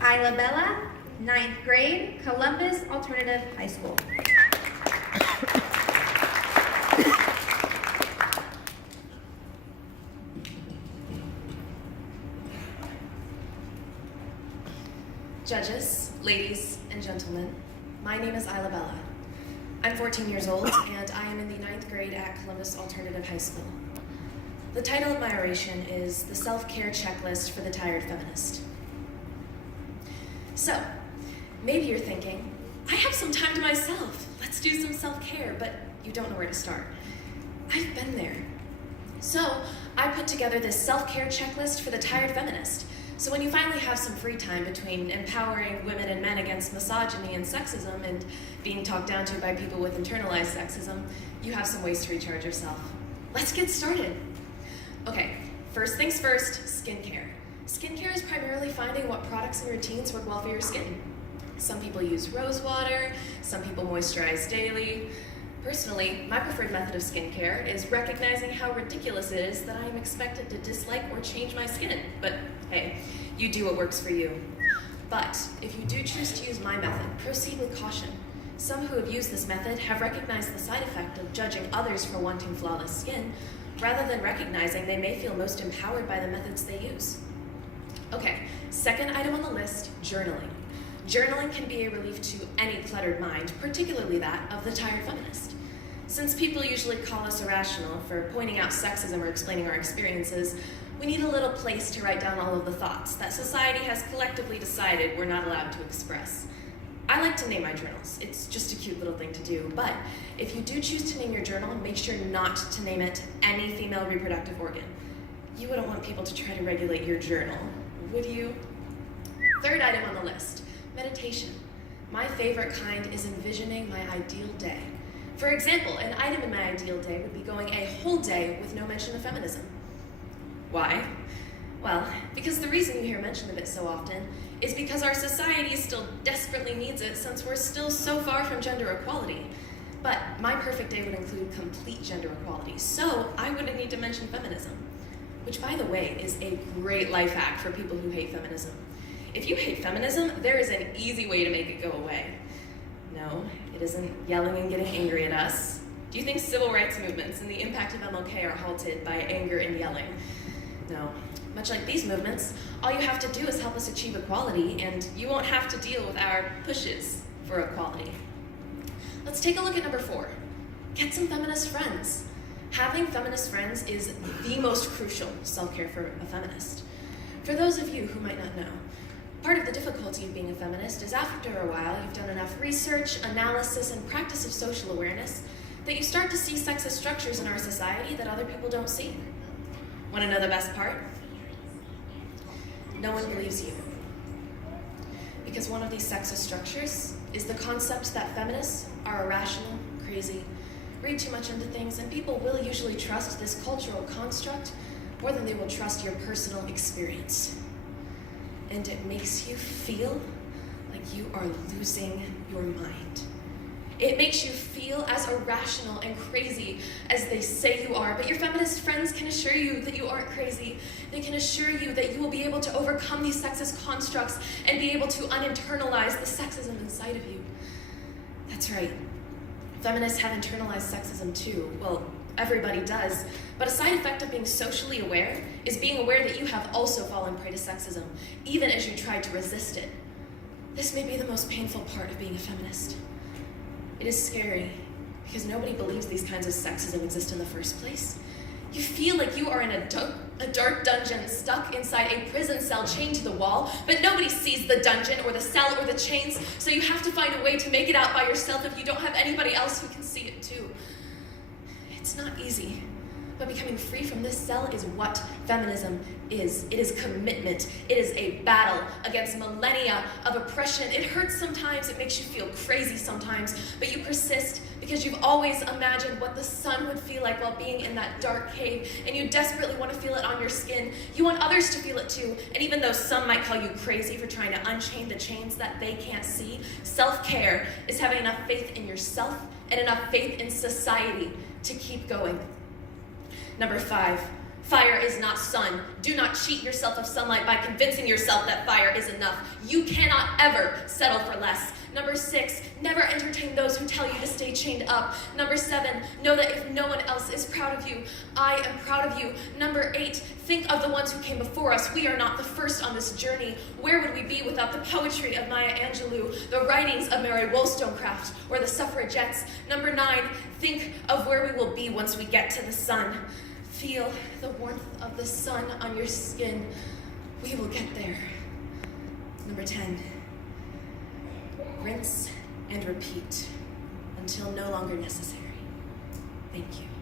Ayla Bella, 9th grade, Columbus Alternative High School. Judges, ladies, and gentlemen, my name is Ayla Bella. I'm 14 years old, and I am in the 9th grade at Columbus Alternative High School. The title of my oration is The Self-Care Checklist for the Tired Feminist. So, maybe you're thinking, I have some time to myself. Let's do some self-care, but you don't know where to start. I've been there. So, I put together this self-care checklist for the tired feminist. So when you finally have some free time between empowering women and men against misogyny and sexism and being talked down to by people with internalized sexism, you have some ways to recharge yourself. Let's get started. Okay, first things first, skincare. Skincare is primarily finding what products and routines work well for your skin. Some people use rose water, some people moisturize daily. Personally, my preferred method of skincare is recognizing how ridiculous it is that I am expected to dislike or change my skin. But hey, you do what works for you. But if you do choose to use my method, proceed with caution. Some who have used this method have recognized the side effect of judging others for wanting flawless skin, rather than recognizing they may feel most empowered by the methods they use. Okay, second item on the list, journaling. Journaling can be a relief to any cluttered mind, particularly that of the tired feminist. Since people usually call us irrational for pointing out sexism or explaining our experiences, we need a little place to write down all of the thoughts that society has collectively decided we're not allowed to express. I like to name my journals. It's just a cute little thing to do, but if you do choose to name your journal, make sure not to name it any female reproductive organ. You wouldn't want people to try to regulate your journal, would you? Third item on the list, meditation. My favorite kind is envisioning my ideal day. For example, an item in my ideal day would be going a whole day with no mention of feminism. Why? Well, because the reason you hear mention of it so often is because our society still desperately needs it since we're still so far from gender equality. But my perfect day would include complete gender equality, so I wouldn't need to mention feminism. Which, by the way, is a great life hack for people who hate feminism. If you hate feminism, there is an easy way to make it go away. No, it isn't yelling and getting angry at us. Do you think civil rights movements and the impact of MLK are halted by anger and yelling? No. Much like these movements, all you have to do is help us achieve equality, and you won't have to deal with our pushes for equality. Let's take a look at number 4. Get some feminist friends. Having feminist friends is the most crucial self-care for a feminist. For those of you who might not know, part of the difficulty of being a feminist is after a while you've done enough research, analysis, and practice of social awareness that you start to see sexist structures in our society that other people don't see. Want to know the best part? No one believes you. Because one of these sexist structures is the concept that feminists are irrational, crazy, read too much into things, and people will usually trust this cultural construct more than they will trust your personal experience. And it makes you feel like you are losing your mind. It makes you feel as irrational and crazy as they say you are, but your feminist friends can assure you that you aren't crazy. They can assure you that you will be able to overcome these sexist constructs and be able to uninternalize the sexism inside of you. That's right. Feminists have internalized sexism too. Well, everybody does. But a side effect of being socially aware is being aware that you have also fallen prey to sexism, even as you try to resist it. This may be the most painful part of being a feminist. It is scary, because nobody believes these kinds of sexism exist in the first place. You feel like you are in a dark dungeon, stuck inside a prison cell chained to the wall, but nobody sees the dungeon or the cell or the chains, so you have to find a way to make it out by yourself if you don't have anybody else who can see it too. It's not easy, but becoming free from this cell is what feminism is. It is commitment. It is a battle against millennia of oppression. It hurts sometimes, it makes you feel crazy sometimes, but you persist because you've always imagined what the sun would feel like while being in that dark cave, and you desperately want to feel it on your skin. You want others to feel it too, and even though some might call you crazy for trying to unchain the chains that they can't see, self-care is having enough faith in yourself and enough faith in society to keep going. Number 5, Fire is not sun. Do not cheat yourself of sunlight by convincing yourself that fire is enough. You cannot ever settle for less. Number 6, never entertain those who tell you to stay chained up. Number 7, know that if no one else is proud of you, I am proud of you. Number 8, think of the ones who came before us. We are not the first on this journey. Where would we be without the poetry of Maya Angelou, the writings of Mary Wollstonecraft, or the suffragettes? Number 9, think of where we will be once we get to the sun. Feel the warmth of the sun on your skin. We will get there. Number 10, rinse and repeat until no longer necessary. Thank you.